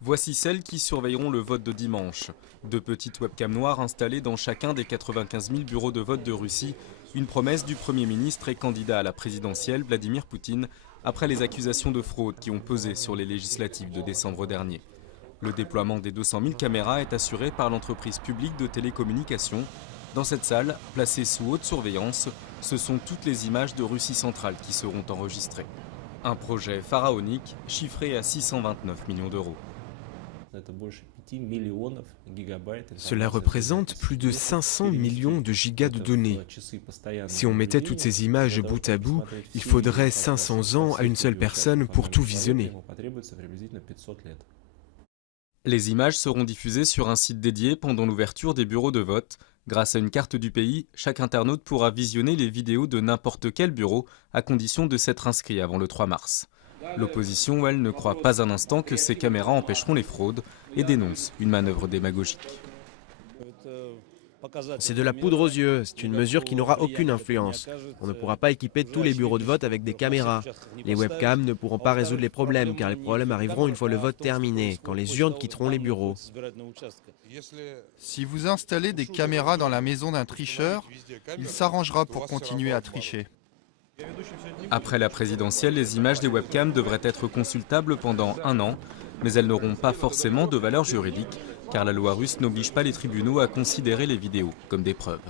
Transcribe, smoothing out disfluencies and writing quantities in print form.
Voici celles qui surveilleront le vote de dimanche. 2 petites webcams noires installées dans chacun des 95 000 bureaux de vote de Russie. Une promesse du Premier ministre et candidat à la présidentielle, Vladimir Poutine, après les accusations de fraude qui ont pesé sur les législatives de décembre dernier. Le déploiement des 200 000 caméras est assuré par l'entreprise publique de télécommunications. Dans cette salle, placée sous haute surveillance, ce sont toutes les images de Russie centrale qui seront enregistrées. Un projet pharaonique chiffré à 629 millions d'euros. Cela représente plus de 500 millions de gigas de données. Si on mettait toutes ces images bout à bout, il faudrait 500 ans à une seule personne pour tout visionner. Les images seront diffusées sur un site dédié pendant l'ouverture des bureaux de vote. Grâce à une carte du pays, chaque internaute pourra visionner les vidéos de n'importe quel bureau, à condition de s'être inscrit avant le 3 mars. L'opposition, elle, ne croit pas un instant que ces caméras empêcheront les fraudes et dénonce une manœuvre démagogique. C'est de la poudre aux yeux, c'est une mesure qui n'aura aucune influence. On ne pourra pas équiper tous les bureaux de vote avec des caméras. Les webcams ne pourront pas résoudre les problèmes, car les problèmes arriveront une fois le vote terminé, quand les urnes quitteront les bureaux. Si vous installez des caméras dans la maison d'un tricheur, il s'arrangera pour continuer à tricher. Après la présidentielle, les images des webcams devraient être consultables pendant 1 an, mais elles n'auront pas forcément de valeur juridique, car la loi russe n'oblige pas les tribunaux à considérer les vidéos comme des preuves.